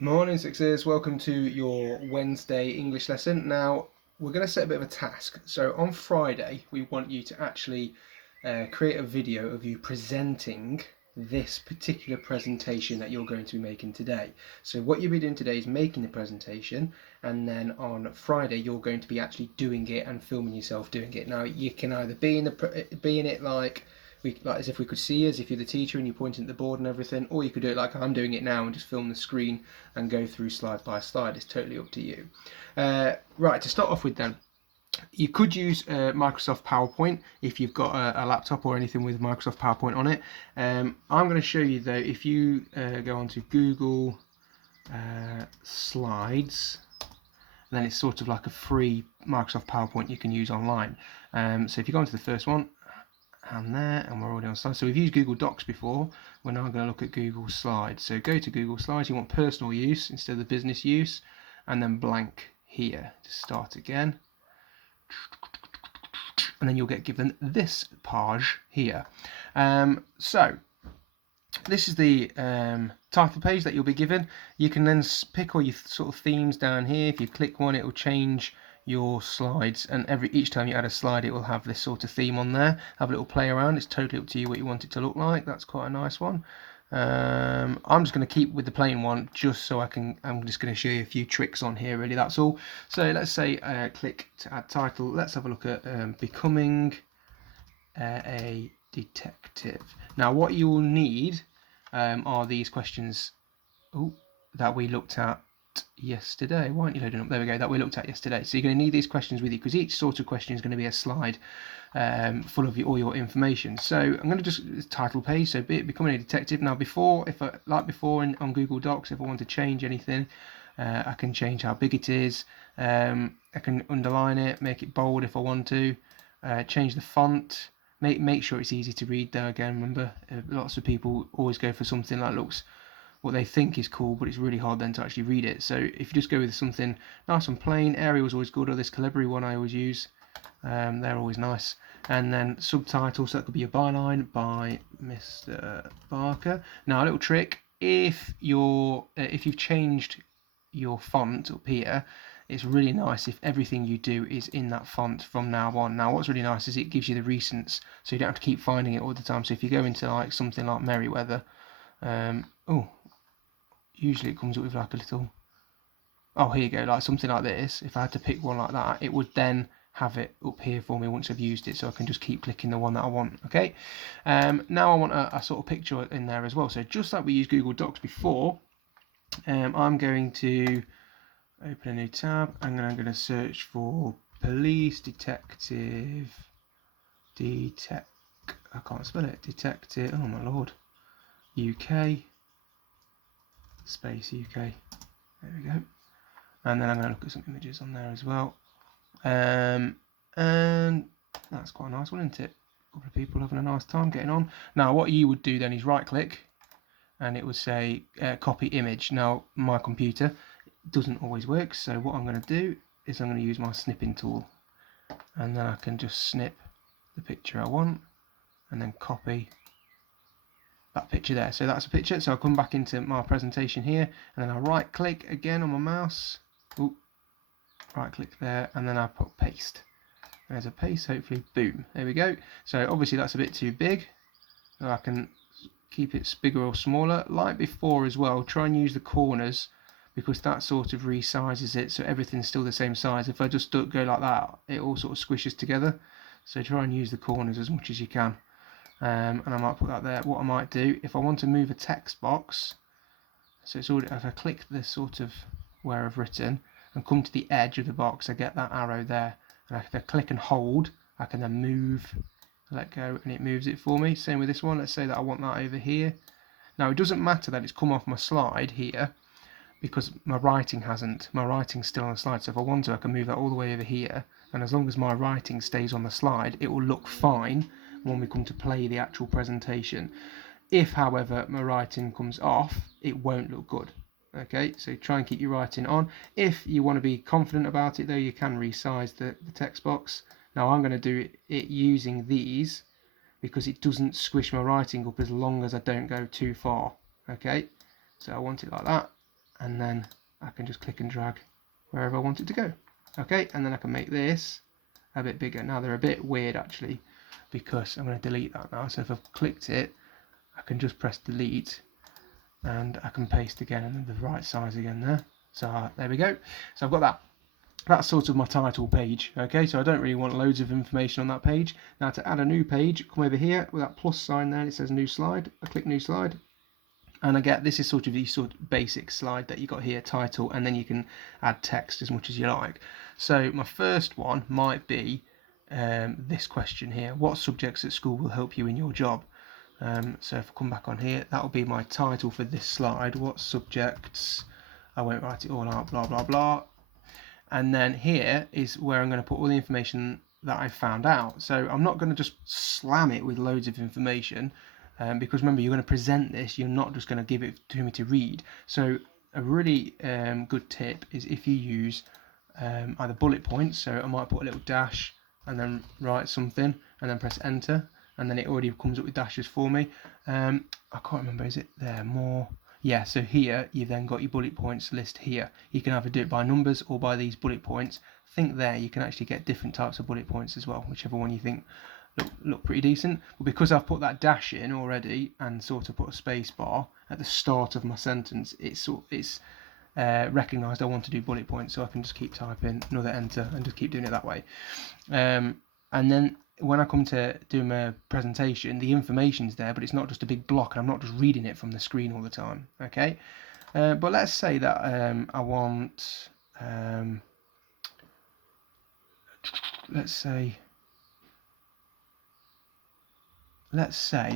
Morning Sixers, welcome to your Wednesday English lesson. Now we're going to set a bit of a task. So on Friday we want you to actually create a video of you presenting this particular presentation that you're going to be making today. So what you'll be doing today is making the presentation, and then on Friday you're going to be actually doing it and filming yourself doing it. Now you can either be in it like as if we could see you, as if you're the teacher and you're pointing at the board and everything, or you could do it like I'm doing it now and just film the screen and go through slide by slide. It's totally up to you. Right, to start off with then, you could use Microsoft PowerPoint if you've got a laptop or anything with Microsoft PowerPoint on it. I'm going to show you though, if you go onto Google Slides, then it's sort of like a free Microsoft PowerPoint you can use online. So if you go into the first one, and there, and we're already on slides. So we've used Google Docs before. We're now going to look at Google Slides. So go to Google Slides. You want personal use instead of the business use, and then blank here to start again. And then you'll get given this page here. So this is the title page that you'll be given. You can then pick all your sort of themes down here. If you click one, it will change your slides, and each time you add a slide it will have this sort of theme on there. Have a little play around. It's totally up to you what you want it to look like. That's quite a nice one. I'm just going to keep with the plain one just so I'm just going to show you a few tricks on here really, that's all. So let's say click to add title. Let's have a look at becoming a detective. Now what you will need are these questions that we looked at yesterday. Why aren't you loading up? There we go, that we looked at yesterday. So you're going to need these questions with you because each sort of question is going to be a slide full of all your information. So I'm going to just title page, so becoming a detective. Now before, on Google Docs, if I want to change anything, I can change how big it is. I can underline it, make it bold if I want to, change the font, make sure it's easy to read though. Again, remember, lots of people always go for something that looks what they think is cool, but it's really hard then to actually read it. So if you just go with something nice and plain, Arial's always good, or this Calibri one I always use, they're always nice. And then subtitles, so that could be a byline by Mr. Barker. Now a little trick, if you've changed your font up here, it's really nice if everything you do is in that font from now on. Now what's really nice is it gives you the recents, so you don't have to keep finding it all the time. So if you go into like something like Merriweather, usually it comes up with like a little, here you go, like something like this. If I had to pick one like that, it would then have it up here for me once I've used it, so I can just keep clicking the one that I want. Okay, now I want a sort of picture in there as well. So just like we used Google Docs before, I'm going to open a new tab and then I'm going to search for police detective I can't spell it, detective, oh my lord, UK space UK. There we go. And then I'm going to look at some images on there as well. And that's quite a nice one, isn't it? A couple of people having a nice time getting on. Now what you would do then is right click and it would say copy image. Now my computer doesn't always work, so what I'm going to do is I'm going to use my snipping tool, and then I can just snip the picture I want and then copy that picture there. So that's a picture. So I'll come back into my presentation here and then I'll right click again on my mouse. Right click there and then I put paste. There's a paste, hopefully, boom, there we go. So obviously that's a bit too big, so I can keep it bigger or smaller. Like before as well, try and use the corners because that sort of resizes it so everything's still the same size. If I just go like that, it all sort of squishes together. So try and use the corners as much as you can. And I might put that there. What I might do, if I want to move a text box, so it's already, if I click this sort of where I've written and come to the edge of the box, I get that arrow there, and if I click and hold, I can then move, let go, and it moves it for me. Same with this one. Let's say that I want that over here. Now it doesn't matter that it's come off my slide here because my writing hasn't. My writing's still on the slide, so if I want to, I can move that all the way over here, and as long as my writing stays on the slide, it will look fine when we come to play the actual presentation. If, however, my writing comes off, it won't look good. Okay, so try and keep your writing on. If you want to be confident about it, though, you can resize the text box. Now I'm going to do it using these because it doesn't squish my writing up as long as I don't go too far. Okay, so I want it like that. and then I can just click and drag wherever I want it to go. Okay, and then I can make this a bit bigger. Now they're a bit weird actually, because I'm going to delete that now. So if I've clicked it, I can just press delete, and I can paste again, and then the right size again there. So there we go. So I've got that. That's sort of my title page. Okay, so I don't really want loads of information on that page. Now to add a new page, come over here with that plus sign there. It says new slide. I click new slide. And I get this is sort of the sort of basic slide that you got here, title, and then you can add text as much as you like. So my first one might be this question here: what subjects at school will help you in your job? So if I come back on here, that will be my title for this slide. What subjects? I won't write it all out, blah blah blah. And then here is where I'm going to put all the information that I found out. So I'm not going to just slam it with loads of information. Because remember, you're going to present this, you're not just going to give it to me to read. So a really good tip is if you use either bullet points, so I might put a little dash and then write something and then press enter, and then it already comes up with dashes for me. I can't remember, is it there more? Yeah, so here you've then got your bullet points list here. You can either do it by numbers or by these bullet points. Think there you can actually get different types of bullet points as well, whichever one you think look pretty decent. But because I've put that dash in already and sort of put a space bar at the start of my sentence, it's recognised I want to do bullet points, so I can just keep typing another enter and just keep doing it that way. And then when I come to do my presentation, the information's there, but it's not just a big block, and I'm not just reading it from the screen all the time. Okay, but let's say that I want let's say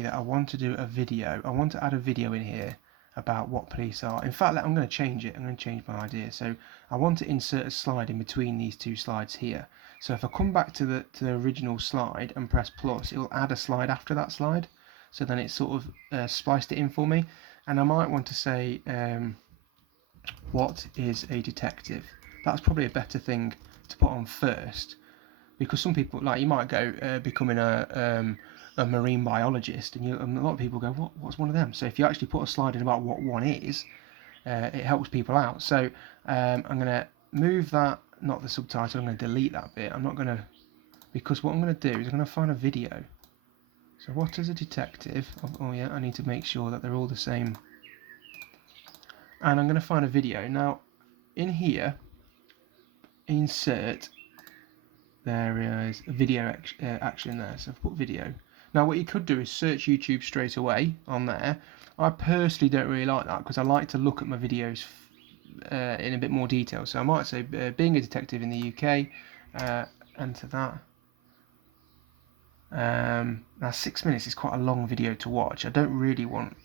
that I want to do a video. I want to add a video in here about what police are. In fact, I'm going to change it. I'm going to change my idea. So I want to insert a slide in between these two slides here. So if I come back to the original slide and press plus, it will add a slide after that slide. So then it's sort of spliced it in for me. And I might want to say, what is a detective? That's probably a better thing to put on first, because some people, like, you might go becoming a marine biologist, and a lot of people go, what's one of them? So if you actually put a slide in about what one is, it helps people out. So I'm going to move that, not the subtitle, I'm going to delete that bit. I'm not going to, because what I'm going to do is I'm going to find a video. So what is a detective? Oh yeah, I need to make sure that they're all the same. And I'm going to find a video. Now in here, insert, there is a video action there, so I've put video. Now what you could do is search YouTube straight away on there. I personally don't really like that, because I like to look at my videos in a bit more detail. So I might say being a detective in the UK, enter that. Now 6 minutes is quite a long video to watch. I don't really want,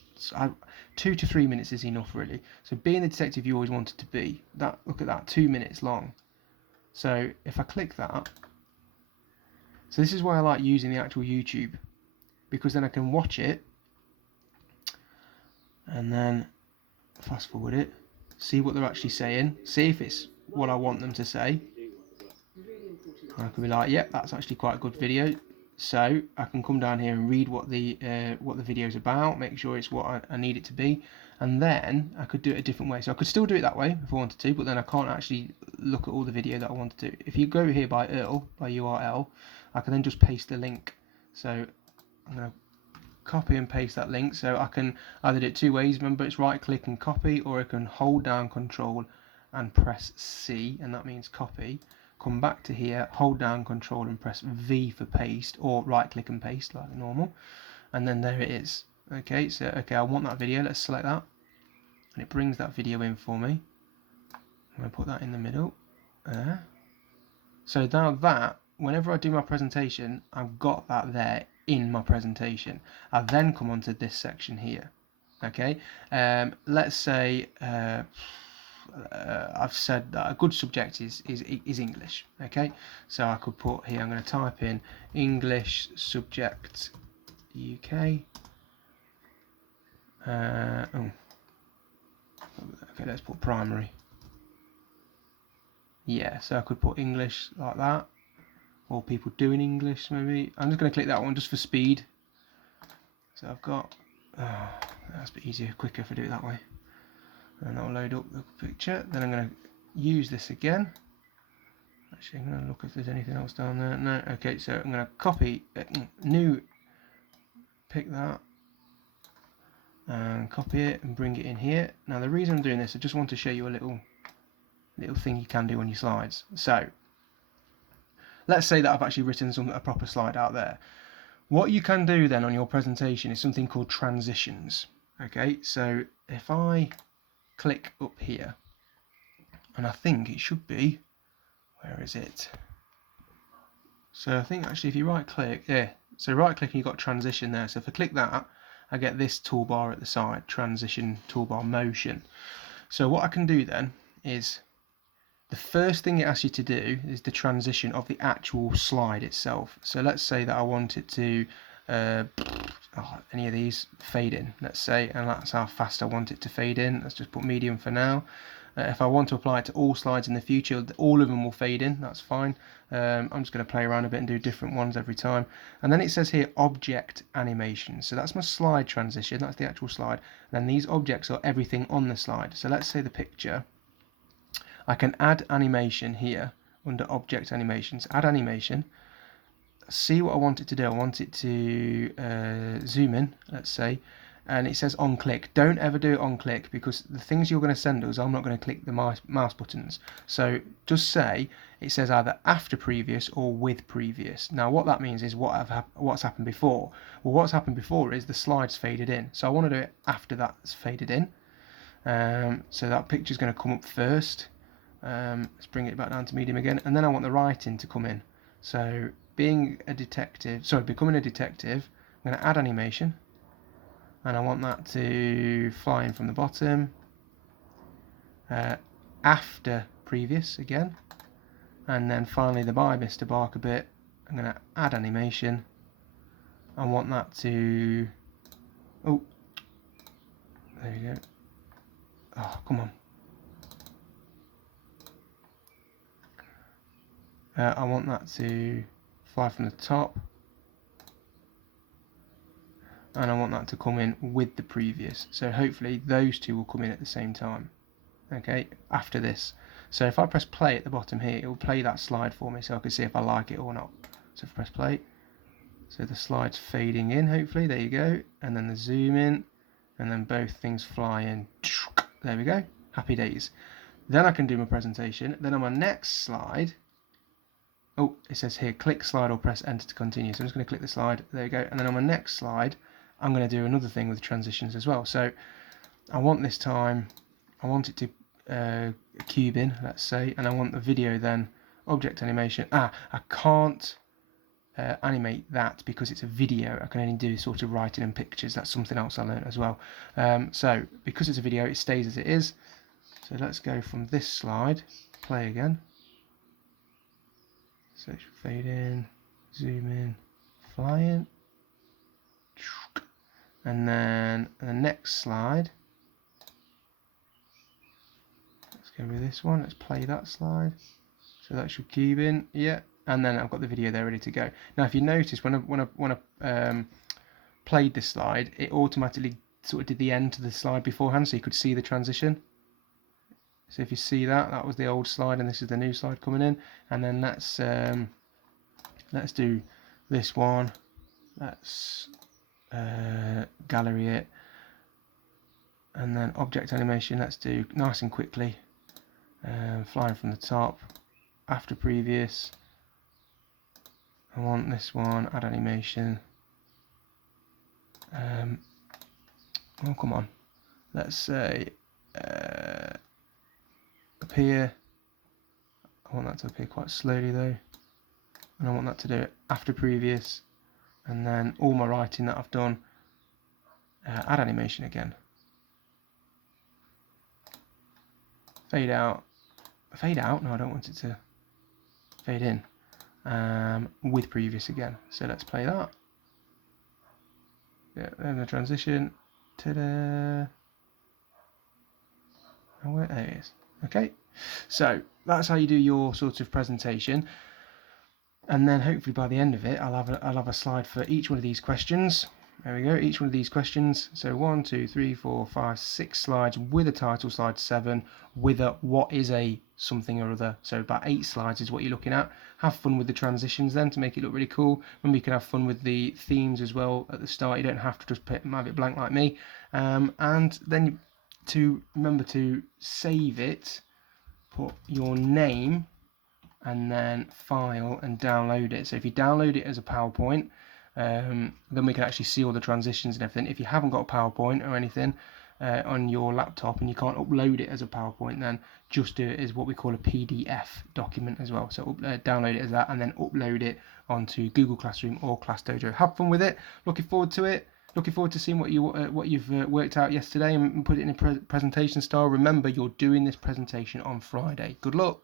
2 to 3 minutes is enough really. So being the detective you always wanted to be, that, look at that, 2 minutes long. So if I click that, so this is why I like using the actual YouTube, because then I can watch it and then fast forward it, see what they're actually saying, see if it's what I want them to say. And I could be like, yep, that's actually quite a good video. So I can come down here and read what the video is about, make sure it's what I need it to be, and then I could do it a different way. So I could still do it that way if I wanted to, but then I can't actually look at all the video that I want to do. If you go here by URL, I can then just paste the link. So I'm going to copy and paste that link. So I can either do it two ways. Remember, it's right click and copy, or I can hold down Control and press C, and that means copy. Come back to here, hold down Control and press V for paste, or right click and paste like normal, and then there it is. Okay, so I want that video. Let's select that, and it brings that video in for me. I'm going to put that in the middle there. So now that, whenever I do my presentation, I've got that there in my presentation. I then come on to this section here. Okay, let's say I've said that a good subject is English. Okay, so I could put here, I'm going to type in English subject UK. Okay, let's put primary. Yeah, so I could put English like that, or people doing English maybe. I'm just going to click that one just for speed. So I've got, that's a bit easier, quicker if I do it that way. and that'll load up the picture. Then I'm going to use this again. Actually, I'm going to look if there's anything else down there. No. Okay, so I'm going to copy new, pick that and copy it and bring it in here. Now the reason I'm doing this, I just want to show you a little thing you can do on your slides. So let's say that I've actually written a proper slide out there. What you can do then on your presentation is something called transitions. Okay, so if I click up here, and I think it should be, where is it? So I think actually if you right click, yeah, so right click and you've got transition there. So if I click that, I get this toolbar at the side, transition toolbar motion. So what I can do then is, the first thing it asks you to do is the transition of the actual slide itself. So let's say that I want it to, any of these fade in, let's say, and that's how fast I want it to fade in. Let's just put medium for now. If I want to apply it to all slides in the future, all of them will fade in, that's fine. I'm just going to play around a bit and do different ones every time. And then it says here object animation. So that's my slide transition, that's the actual slide. And then these objects are everything on the slide. So let's say the picture. I can add animation here under object animations. Add animation. See what I want it to do. I want it to zoom in, let's say, and it says on click. Don't ever do it on click, because the things you're going to send us, I'm not going to click the mouse buttons. So just say it says either after previous or with previous. Now what that means is what's happened before. Well, what's happened before is the slide's faded in. So I want to do it after that's faded in. So that picture's going to come up first. Let's bring it back down to medium again, and then I want the writing to come in. So becoming a detective, I'm going to add animation, and I want that to fly in from the bottom, after previous again, and then finally the by Mr. Barker bit, I'm going to add animation. I want that to, oh, there you go, oh come on. I want that to fly from the top, and I want that to come in with the previous. So hopefully those two will come in at the same time. Okay, after this. So if I press play at the bottom here, it will play that slide for me, so I can see if I like it or not. So if I press play, so the slide's fading in, hopefully, there you go, and then the zoom in, and then both things fly in. There we go, happy days. Then I can do my presentation. Then on my next slide, oh, it says here, click slide or press enter to continue. So I'm just going to click the slide, there you go. And then on my next slide, I'm going to do another thing with transitions as well. So I want this time, I want it to cube in, let's say, and I want the video then, object animation. I can't animate that because it's a video. I can only do sort of writing and pictures. That's something else I learned as well. So because it's a video, it stays as it is. So let's go from this slide, play again. So it should fade in, zoom in, fly in, and then the next slide, let's go with this one, let's play that slide, so that should cube in, yeah, and then I've got the video there ready to go. Now if you notice, when I played this slide, it automatically sort of did the end to the slide beforehand, so you could see the transition. So if you see that, that was the old slide and this is the new slide coming in. And then let's do this one. Let's gallery it. And then object animation, let's do nice and quickly. Flying from the top, after previous. I want this one, add animation. Oh, come on. Let's say appear. I want that to appear quite slowly though, and I want that to do it after previous, and then all my writing that I've done, add animation again, fade out, no I don't want it to fade in, with previous again. So let's play that. Yeah, then the transition, ta-da, oh, there it is. Okay, so that's how you do your sort of presentation, and then hopefully by the end of it I'll have a slide for each one of these questions, There we go, each one of these questions. So 1, 2, 3, 4, 5, 6 slides with a title, slide 7, with a what is a something or other. So about 8 slides is what you're looking at. Have fun with the transitions then to make it look really cool. Remember, you can have fun with the themes as well at the start. You don't have to just have it blank like me. And then remember to save it, put your name and then file and download it. So if you download it as a PowerPoint, then we can actually see all the transitions and everything. If you haven't got a PowerPoint or anything on your laptop and you can't upload it as a PowerPoint, then just do it as what we call a PDF document as well. So download it as that and then upload it onto Google Classroom or ClassDojo. Have fun with it. Looking forward to it. Looking forward to seeing what you've worked out yesterday and put it in a presentation style. Remember, you're doing this presentation on Friday. Good luck.